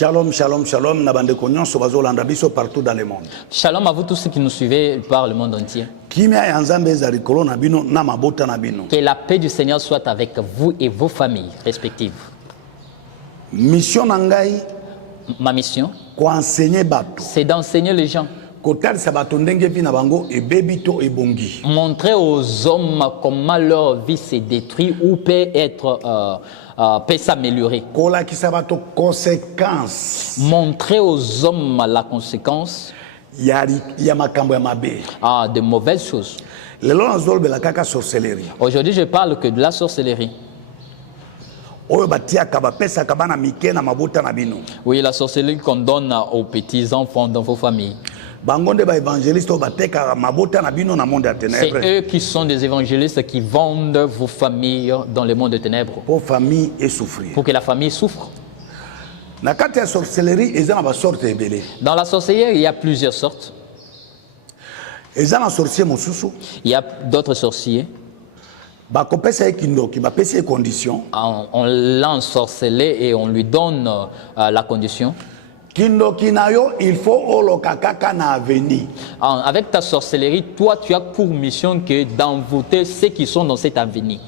Shalom, shalom, shalom. Nabande konyon sobazo landa biso partout dans le monde. Shalom à vous tous ceux qui nous suivez par le monde entier. Kimia yanzambe za rikolo na bino na mabota na bino. Que la paix du Seigneur soit avec vous et vos familles respectives. Mission nangai, Ma mission, ko enseigner bato. c'est d'enseigner les gens. Kotalisa bato ndenge vi na bango ebebito ebongi. Montrer aux hommes comment leur vie s'est détruite ou peut s'améliorer. Kolakisa bato conséquences. Montrer aux hommes la conséquence Ya makambo ya mabe. de mauvaises choses. Lelo nazolbela kaka sorcellerie. Aujourd'hui, je parle que de la sorcellerie. Oyo batiaka bapesaka bana mike na mabota na bino. Oui, la sorcellerie qu'on donne aux petits enfants dans vos familles. Bangonde ba évangéliste bateka mabota na bino na monde ya C'est ténèbres. eux qui sont des évangélistes qui vendent vos familles dans le monde de ténèbres Pour famille et souffrir. pour que la famille souffre. Na kati ya sorcellerie eza na ba sorte ebele. Dans la sorcellerie, il y a plusieurs sortes. Eza na sorcier mosusu Il y a d'autres sorciers. ba kopesa ekindoki ba pesa condition. On l'a ensorcelé et on lui donne la condition. Kindoki na yo il faut oloka kaka na avenir. Avec ta sorcellerie, toi, tu as pour mission que d'envoûter ceux qui sont dans cet avenir.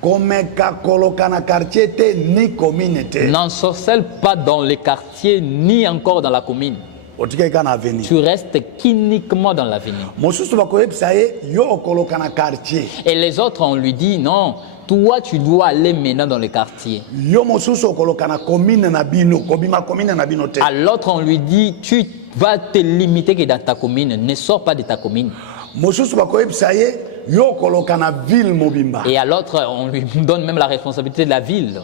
Komeka koloka na quartier te ni communauté. N'ensorcelle pas dans les quartiers ni encore dans la commune. Otika ka na avenir. Tu restes uniquement dans l'avenir. Mosusu ba koyebisa ye yo okoloka na quartier. Et les autres, on lui dit non, toi, tu dois aller maintenant dans le quartier. Yo mosusu okoloka na commune na bino, kobima commune na bino te. À l'autre, on lui dit tu vas te limiter que dans ta commune, ne sors pas de ta commune. Mosusu ba koyebisa ye yo okoloka na ville mobimba. Et à l'autre, on lui donne même la responsabilité de la ville.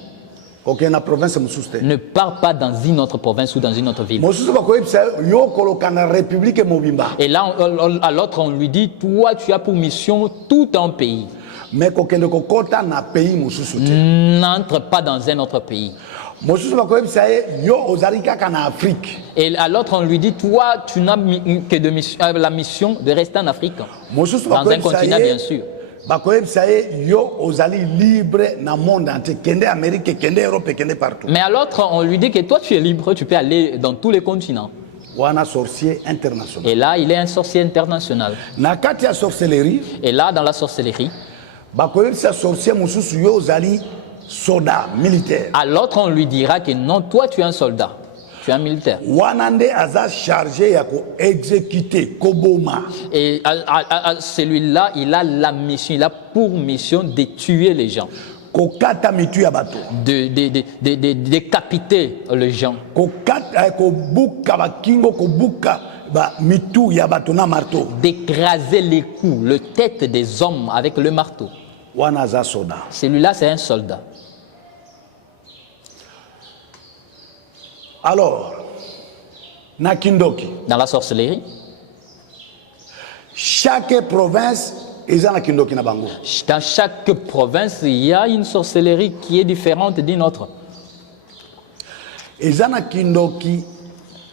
Ok na province mosusu te. Ne pars pas dans une autre province ou dans une autre ville. Mosusu ba koyebisa yo okoloka na république mobimba. Et là, à l'autre, on lui dit toi, tu as pour mission tout un pays. Mais kokende kokota na pays mosusu te. N'entre pas dans un autre pays. Mosusu ba koyebisa ye yo ozali kaka na Afrique. Et à l'autre, on lui dit toi, tu n'as que la mission de rester en Afrique. Mosusu ba Dans un koyebisa continent, bien ye sûr. ba koyebisa ye yo ozali libre na monde entier. Kende Amérique, kende Europe, kende partout. Mais à l'autre, on lui dit que toi, tu es libre, tu peux aller dans tous les continents. Wana sorcier international. Et là, il est un sorcier international. Na kati ya sorcellerie Et là, dans la sorcellerie, ba koyebisa sorcier mosusu yo ozali soldat militaire. à l'autre, on lui dira que non, toi, tu es un soldat, tu es un militaire. Wana nde aza chargé ya ko exécuter koboma. Et celui-là, il a la mission, il a pour mission de tuer les gens, Kokata mitu ya bato. de décapiter les gens, Kokata kobuka bakingo kobuka ba mitu ya bato na marteau. d'écraser les coups, les têtes des hommes avec le marteau. Wana aza soda. Celui-là, c'est un soldat. Alors na kindoki Dans la sorcellerie, chaque province eza na kindoki na bango. dans chaque province, il y a une sorcellerie qui est différente d'une autre. Eza na kindoki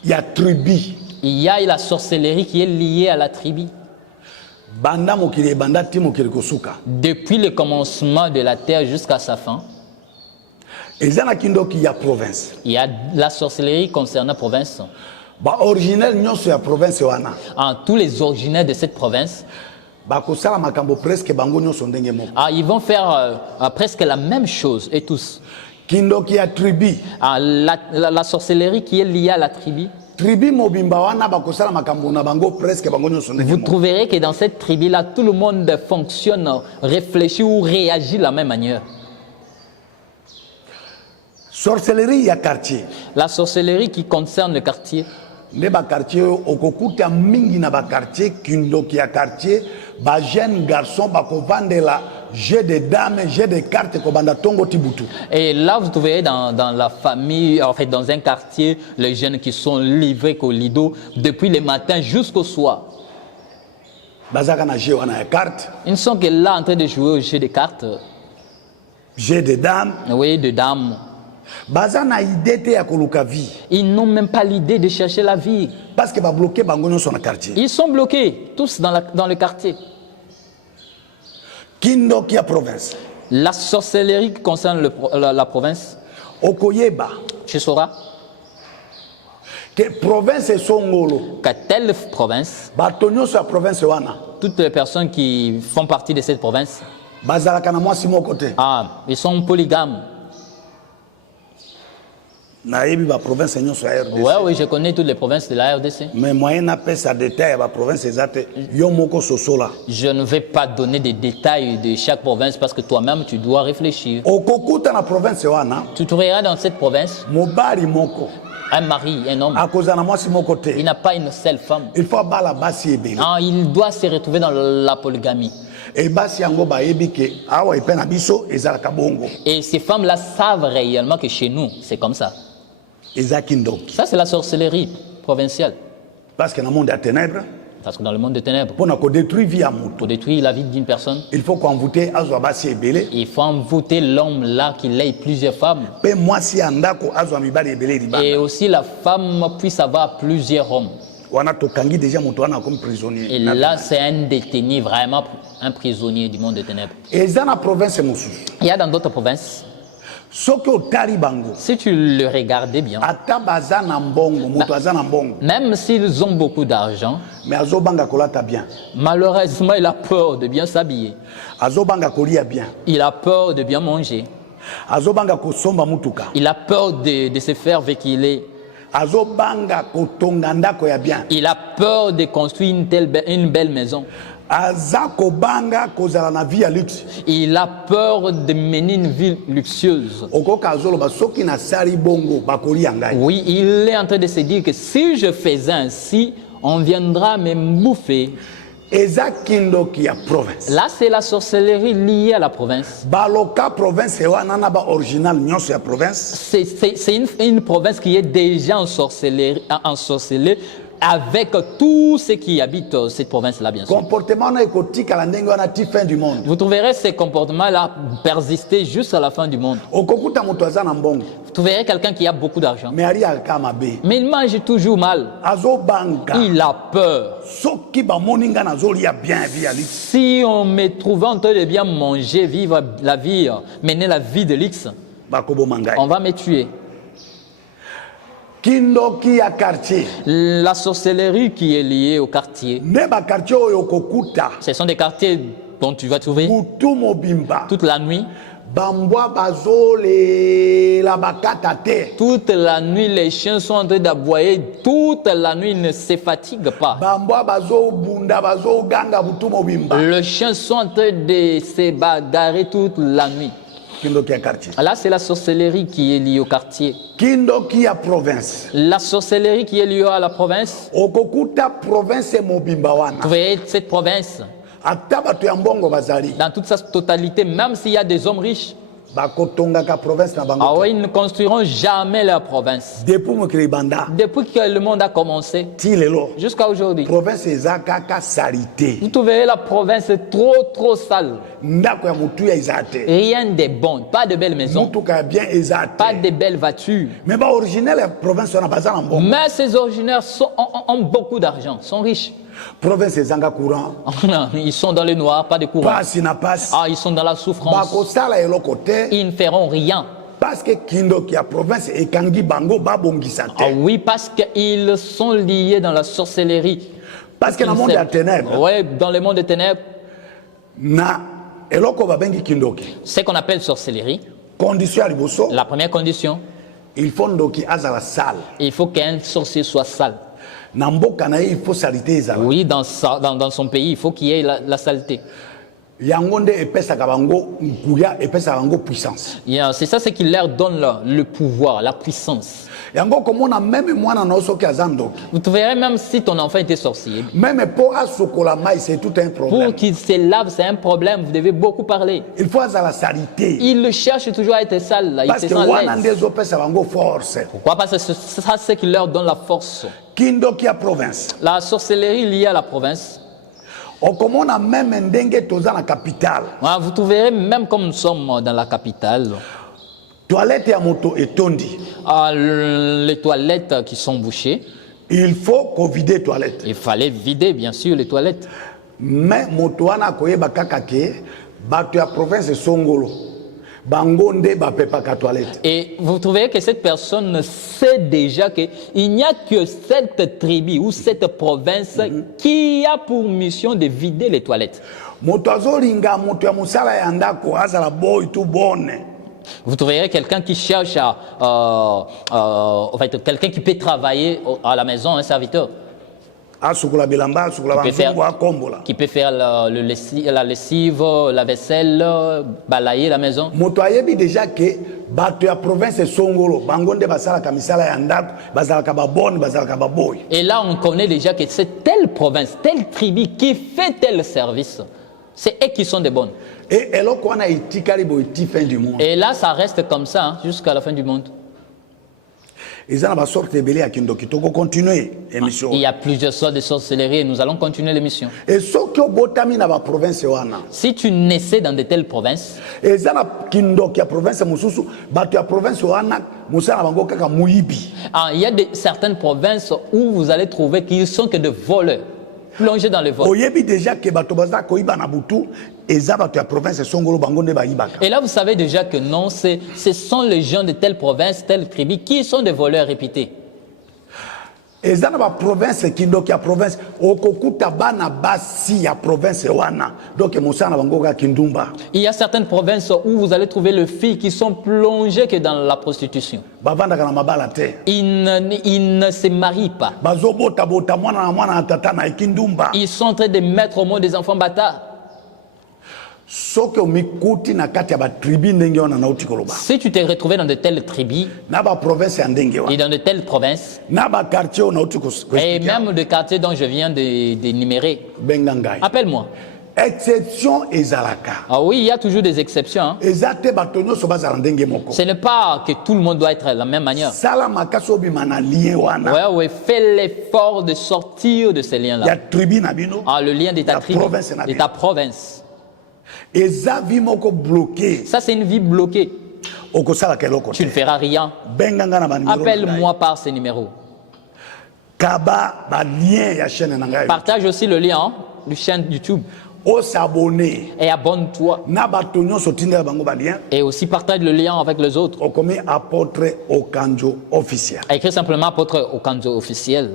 ya tribu. Il y a la sorcellerie qui est liée à la tribu. Banda mokili banda ti mokili kosuka. Depuis le commencement de la terre jusqu'à sa fin, Eza na kindoki ya province. il y a la sorcellerie concernant la province. Ba originel nyonso ya province wana. Tous les originaires de cette province, Ba kosala makambo presque bango nyonso ndenge moko. ils vont faire presque la même chose, et tous. Kindoki ya tribu. La sorcellerie qui est liée à la tribu, Tribu mobimba wana ba kosala makambo na bango presque bango nyonso ndenge vous moko. trouverez que dans cette tribu-là, tout le monde fonctionne, réfléchit ou réagit de la même manière. Sorcellerie ya quartier. La sorcellerie qui concerne le quartier, Nde ba quartier okokuta mingi na ba quartier kindoki ya quartier ba jeune garçon ba ko vandela jeu de dames, jeu de cartes ko banda tongo tibutu. et là vous trouvez dans la famille, en fait dans un quartier, les jeunes qui sont livrés qu'au lido depuis le matin jusqu'au soir. Bazaka na jeu wana ya carte, Ils ne sont que là en train de jouer au jeu de cartes, jeu de dames. oui, de dames. Baza na idée te ya koluka vie Ils n'ont même pas l'idée de chercher la vie. parce que ba bloqué bango nyonso na quartier. Ils sont bloqués, tous dans le quartier. Kindoki ya province. La sorcellerie qui concerne la province, Okoyeba tu sauras, que province songolo qu'à telle province, bato nyonso ya province wana toutes les personnes qui font partie de cette province, bazalaka na mwasi moko te. ils sont polygames. Nayebi ba province nyonso ya RDC. Oui, je connais toutes les provinces de la RDC. Mais moyen na pesa détail ya ba province ezate yo moko sosola. Je ne vais pas donner des détails de chaque province parce que toi-même, tu dois réfléchir. Okokuta na province wana Tu trouveras dans cette province mobali moko un mari, un homme. akoza na mwasi moko te. Il n'a pas une seule femme. Il faut bala basi ebele. Il doit se retrouver dans la polygamie. Et basi yango bayebi ke awa epe na biso ezalaka bongo. Et ces femmes-là savent réellement que chez nous, c'est comme ça. Ezaki ndoki. Ça, c'est la sorcellerie provinciale. Parce que dans le monde des ténèbres, Parce que dans le monde des ténèbres, pour qu'on détruire vie à mutu, pour détruire la vie d'une personne, il faut qu'envoûter azwa basi ebele. il faut envoûter l'homme là qu'il ait plusieurs femmes. Pe mwasi andako azwa mibali ebele Et libanda. aussi la femme puisse avoir plusieurs hommes. Wana tokangi déjà mutu wana comme prisonnier. Et là, c'est un détenu, vraiment un prisonnier du monde des ténèbres. Eza na province mosusu. Il y a dans d'autres provinces, Soki otali bango, si tu le regardais bien, ata baza na mbongo, mutu aza na mbongo, même s'ils ont beaucoup d'argent, mais azobanga kolata bien. malheureusement, il a peur de bien s'habiller. Azobanga kolia bien. Il a peur de bien manger. Azobanga kosomba mutuka. Il a peur de se faire véhiculer. Azobanga kotonga ndako ya bien. Il a peur de construire une belle maison. Aza kobanga kozala na vie ya luxe. Il a peur de mener une vie luxueuse. Okoka azoloba soki na sali bongo bakolia ngai. Oui, il est en train de se dire que si je faisais ainsi, on viendra me bouffer. Eza kindoki ya province. Là, c'est la sorcellerie liée à la province. Baloka province wana na ba original nyonso ya province. C'est une province qui est déjà ensorcelée avec tous ceux qui habitent cette province-là, bien sûr. Comportement na ekotika la ndenge wana ti fin du monde. Vous trouverez ces comportements-là persister jusqu'à la fin du monde. Okokuta mutu aza na mbongo. Vous trouverez quelqu'un qui a beaucoup d'argent, Mais ali akama be. mais il mange toujours mal. Azobanga. Il a peur. Soki ba moninga na zolia bien vie ya luxe. Si on me trouvait en train de bien manger, vivre la vie, mener la vie de luxe, Bakoboma ngai. on va me tuer. Kindoki ya quartier. La sorcellerie qui est liée au quartier, Ne ba quartier oyo kokuta. ce sont des quartiers dont tu vas trouver Kutu mobimba. toute la nuit. Bambwa bazole la bakata te. Toute la nuit, les chiens sont en train d'aboyer. Toute la nuit, ils ne se fatiguent pas. Bambwa bazo bunda bazo ganga butu mobimba. Les chiens sont en train de se bagarrer toute la nuit. Kindoki ya quartier. Là, c'est la sorcellerie qui est liée au quartier. Kindoki ya province. La sorcellerie qui est liée à la province. Okokuta province mobimba Vous wana. voyez cette province, Ata bato ya mbongo bazali. dans toute sa totalité, même s'il y a des hommes riches, Bakotongaka province na bango. ils ne construiront jamais leur province. Depuis mokili banda. Depuis que le monde a commencé Ti lelo. jusqu'à aujourd'hui, Province eza kaka salite. vous trouvez la province trop sale. Ndako ya mutu ya ezate. Rien de bon, pas de belles maisons, Mutuka ya bien ezate. pas de belles voitures. Mais ba original ya province wana baza na mbongo. Mais ces originaires ont beaucoup d'argent, sont riches. Province ezanga courant. Ils sont dans le noir, pas de courant. Pasi na pasi. Ils sont dans la souffrance. Bakosala eloko te. Ils ne feront rien. Parce que kindoki ya province ekangi bango babongisa te. Oui, parce qu'ils sont liés dans la sorcellerie. Parce que dans le monde des ténèbres, Oui, dans le monde des ténèbres, na eloko babengi kindoki. ce qu'on appelle sorcellerie, Condition ya liboso, la première condition, il faut ndoki azala sale. il faut qu'un sorcier soit sale. Na mboka na ye il faut salité ezala. Oui, dans son pays, il faut qu'il y ait la saleté. Yango nde epesaka bango nguya, epesaka bango puissance. C'est ça ce qui leur donne le pouvoir, la puissance. Yango komona même mwana na soki azandoki. Vous verrez, même si ton enfant était sorcier, Même pour asokola mai c'est tout un problème. pour qu'il se lave, c'est un problème, vous devez beaucoup parler. Il faut azala salité. Il cherche toujours à être sale, là, il Parce se que sent wana l'aise. nde ezopesa bango force. Pourquoi? Parce que c'est ça ce qui leur donne la force. Kindoki ya province. La sorcellerie liée à la province, Okomona même ndenge toza na capitale. vous trouverez, même comme nous sommes dans la capitale, Toilette ya moto etondi. les toilettes qui sont bouchées, Il faut qu'on vide toilette. il fallait vider bien sûr les toilettes. Mais moto wana koyeba kaka ke bato ya province songolo. bango nde bapepaka toilette. Et vous trouvez que cette personne sait déjà qu'il n'y a que cette tribu ou cette province qui a pour mission de vider les toilettes. Moto azolinga moto ya mosala ya ndako azala boy tu bonne. Vous trouverez quelqu'un qui cherche en fait, quelqu'un qui peut travailler à la maison, un serviteur. Asukula bilamba, asukula banzungu, akombola. Qui peut faire la lessive, la vaisselle, balayer la maison. Moto ayebi déjà que bato ya province songolo, bangonde basala kamisala ya ndako, basala kababone, basala kababoy. Et là, on connaît déjà que c'est telle province, telle tribu qui fait tel service. C'est eux qui sont des bonnes. Et eloko wana itikali bo iti fin du monde. Et là, ça reste comme ça hein, jusqu'à la fin du monde. Il y a plusieurs sortes de sorcellerie et nous allons continuer l'émission. Si tu naissais dans de telles provinces, il y a certaines provinces où vous allez trouver qu'ils sont que de voleurs, plongés dans le vol. Et là, vous savez déjà que non, ce sont les gens de telle province, telle tribu qui sont des voleurs réputés. Il y a certaines provinces où vous allez trouver les filles qui sont plongées que dans la prostitution. Ils ne se marient pas. Ils sont en train de mettre au monde des enfants bâtards. Si tu t'es retrouvé dans de telles tribus et dans de telles provinces et même des quartiers dont je viens d'énumérer, appelle-moi. Exception ezalaka. Ah oui, il y a toujours des exceptions. Hein. Ce n'est pas que tout le monde doit être de la même manière. Ouais, fais l'effort de sortir de ces liens-là. Ah, le lien de ta tribu, de ta province. Ça, c'est une vie bloquée. Tu ne feras rien. Appelle-moi par ces numéros. Partage aussi le lien hein, du chaîne YouTube. Et abonne-toi. Et aussi partage le lien avec les autres. Écris simplement apôtre Okanjo officiel.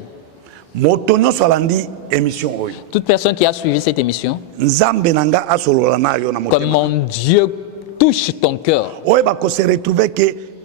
Toute personne qui a suivi cette émission, que mon Dieu touche ton cœur.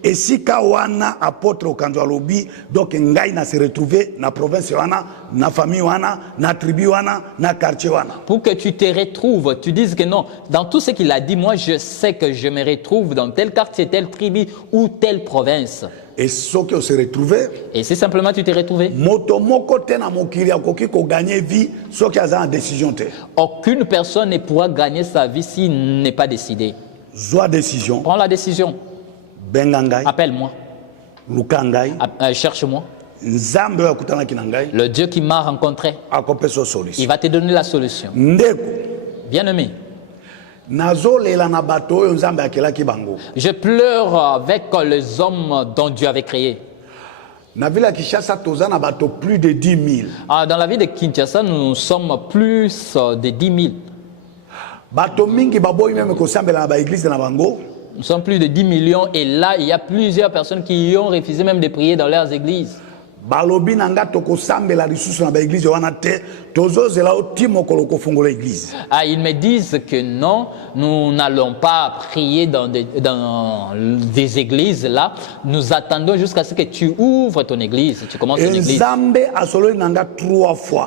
Esika wana apôtre Okanjo alobi donc ngai na se retrouver na province wana na famille wana na tribu wana na quartier wana. Pour que tu te retrouves, tu dises que non, dans tout ce qu'il a dit, moi je sais que je me retrouve dans tel quartier, telle tribu ou telle province. Et ce que se retrouver. Et c'est simplement tu t'es retrouvé. Moto moko te na mokili akoki ko gagner vie ce qui a en décision te. Aucune personne ne pourra gagner sa vie s'il n'est pas décidé. Zoa décision. Prends la décision. Appelle-moi. Cherche-moi. Le Dieu qui m'a rencontré, il va te donner la solution. Bien-aimé, je pleure avec les hommes dont Dieu avait créé. Dans la ville de Kinshasa, nous sommes plus de 10 000. Nous sommes plus de 10 millions et là, il y a plusieurs personnes qui ont refusé même de prier dans leurs églises. Ah, ils me disent que non, nous n'allons pas prier dans des églises là. Nous attendons jusqu'à ce que tu ouvres ton église, tu commences une église.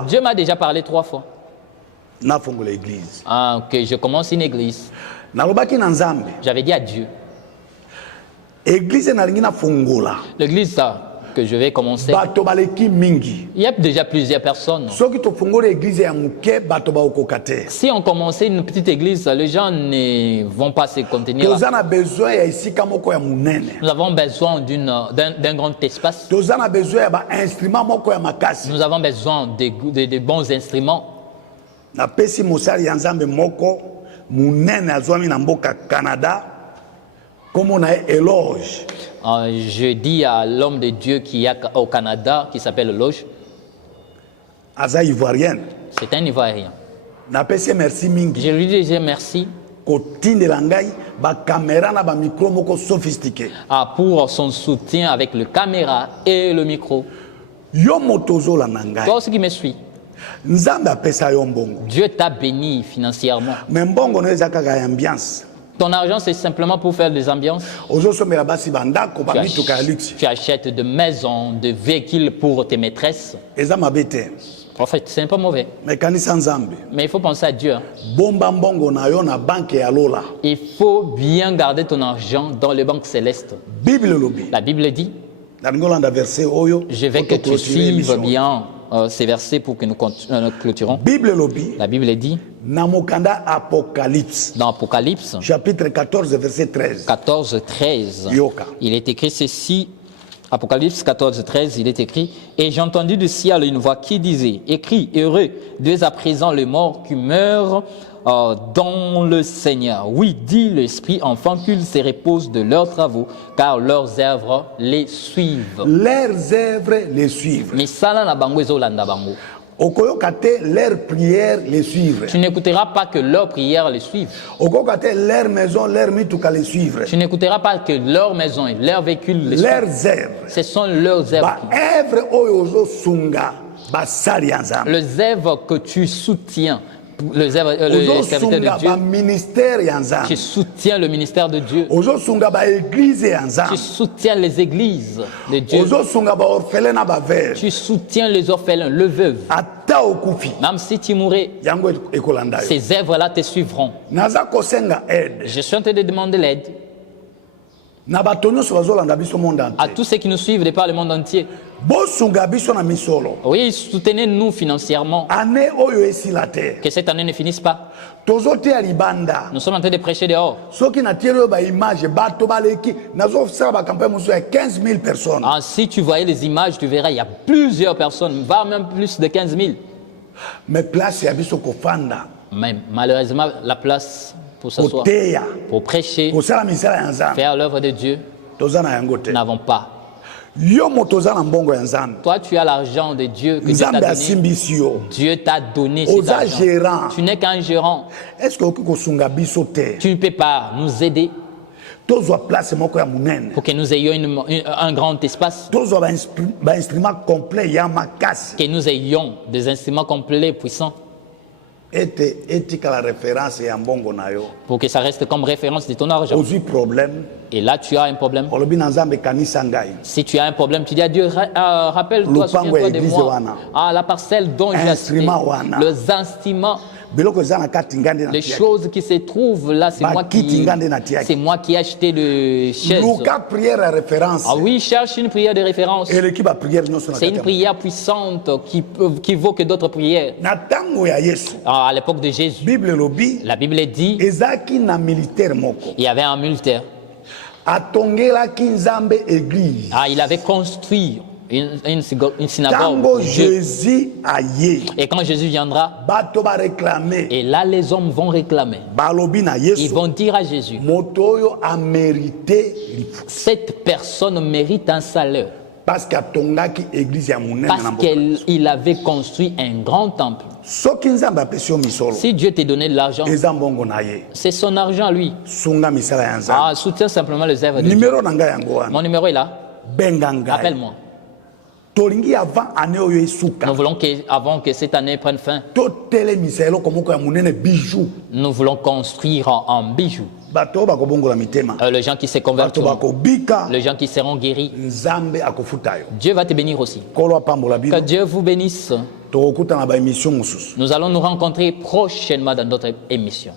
Dieu m'a déjà parlé 3 fois. Ah, que je commence une église. J'avais dit à Dieu. L'église que je vais commencer. Il y a déjà plusieurs personnes. Si on commençait une petite église, les gens ne vont pas se contenir. Nous avons besoin d'un grand espace. Nous avons besoin de bons instruments. Je dis à l'homme de Dieu qui est au Canada, qui s'appelle Loge. C'est un Ivoirien. Je lui dis merci. kotindela ngai bacaméra na bamicro moko sophistiqué. Pour son soutien avec le caméra et le micro. Yo moto ozolanda ngai, Toi aussi qui me suis, nzambe apesa yo mbongo, Dieu t'a béni financièrement. mais mbongo no eza kaka ya ambiance. Ton argent, c'est simplement pour faire des ambiances. Ozosomela basi bandako bamituka ya luxe, Tu achètes de maisons, de véhicules pour tes maîtresses. eza mabe te. En fait, c'est pas mauvais. Mais kanisa nzambe, Mais il faut penser à Dieu. bomba mbongo na yo na banke ya lola. Il faut bien garder ton argent dans les banques célestes. Bible lobi, La Bible dit, nalingi olanda verset oyo, je veux que tu clôturer suives émission. bien ces versets pour que nous clôturons. Bible lobi, La Bible dit, na mokanda Apocalypse, dans Apocalypse chapitre 14, verset 13. 14, 13, Yoka. il est écrit ceci, Apocalypse 14, 13, il est écrit, « Et j'ai entendu du ciel une voix qui disait, écris, heureux, dès à présent les morts qui meurent dans le Seigneur. Oui, dit l'Esprit, enfin qu'ils se reposent de leurs travaux, car leurs œuvres les suivent. » Leurs œuvres les suivent. Misala na bango ezolanda bango. Okoyoka te leurs prières les suivre. Tu n'écouteras pas que leurs prières les suivent. Okoyoka te leur maison, leur mituka les suivre. Tu n'écouteras pas que leur maison et leurs véhicules les suivent. Leurs œuvres. Ce sont leurs œuvres. Ba œuvre oyo ozosunga basali ya nzambe. Les œuvres que tu soutiens, les serviteurs Ozosunga de Dieu, ba ministère ya nzambe. tu soutiens le ministère de Dieu. Ozosunga ba église ya Tu nzambe. soutiens les églises de Dieu. Ozosunga ba orphelin na ba veuve. Tu soutiens les orphelins, le veuve. Ata okufi. Même si tu mourrais, Yango ekolanda yo. ces œuvres-là te suivront. Naza kosenga aide. Je suis en train de demander l'aide Na bato nyonso bazolanda biso monde à entier. tous ceux qui nous suivent de par le monde entier. Bosunga biso na misolo. Oui, soutenez-nous financièrement. Année oyo esila te. Que cette année ne finisse pas. Tozoteya libanda. Nous sommes en train de prêcher dehors. Soki na tieli oyo baimage bato baleki nazosala bakampagne mosusu ya 15 000 personnes. Ah, si tu voyais les images, tu verras, il y a plusieurs personnes, voire même plus de 15 000. Mais place ya biso kofanda Mais malheureusement, la place pour s'asseoir, koteya pour prêcher, kosala misala ya nzambe faire l'œuvre de Dieu, toza na yango te. nous n'avons pas. Yo moto oza na mbongo ya nzambe, Toi, tu as l'argent de Dieu que Dieu t'a nzambe donné. asimbisi yo. Dieu t'a donné cet Oza argent. gérant. Tu n'es qu'un gérant. Est-ce que okoki kosunga biso te? Tu ne peux pas nous aider Tozwa place moko ya monene, pour que nous ayons un grand espace, tozwa bainstrument complet ya makasi que nous ayons des instruments complets, puissants, ete etikala référence ya mbongo na yo. pour que ça reste comme référence de ton argent. Ozwi problème, Et là, tu as un problème. olobi na nzambe kanisa ngai. Si tu as un problème, tu dis à Dieu, rappelle-toi, Lupango souviens-toi ya de église moi. wana. Ah, la parcelle dont j'ai acheté, Instrument wana. les instruments, Biloko eza na kati ngande na les tiaki. choses qui se trouvent là, c'est moi Bakiti ngande na tiaki. c'est moi qui ai acheté de chaises. Luka prière ya référence. Ah oui, cherche une prière de référence. Eleki ba prière nyonso na C'est kati une ya prière puissante qui vaut que d'autres prières. na tango ya Yesu. Ah, à l'époque de Jésus, Bible lobi la Bible dit, ezaki na militaire moko. il y avait un militaire. Atongelaki nzambe église. Ah, il avait construit une synagogue Tango pour Dieu. Jésus aye. Et quand Jésus viendra, Bato ba réclamer. et là les hommes vont réclamer. Balobi na Ils Yesu. vont dire à Jésus, Moto oyo a mérité lifu. cette personne mérite un salaire Parce qu'atongaki église ya monene parce na mboka. qu'il avait construit un grand temple. Soki nzambe apesi yo misolo. Si Dieu t'a donné de l'argent, Eza mbongo na ye. c'est son argent lui. Sunga misala ya nzambe. Ah, soutiens simplement les œuvres de Dieu. Numéro na ngai yango wana. Mon numéro est là. Benga ngai. Appelle-moi. Tolingi avant année oyo esuka. Nous voulons avant que cette année prenne fin, Totelemisa eloko moko ya monene bijou. nous voulons construire en bijoux. Bato bakobongola mitema. Les gens qui se Bato convertiront, bakobika. les gens qui seront guéris, Nzambe akofuta yo. Dieu va te bénir aussi. Kolo apambola Que bino. Dieu vous bénisse. Tokokuta na ba émission mosusu. Nous allons nous rencontrer prochainement dans notre émission.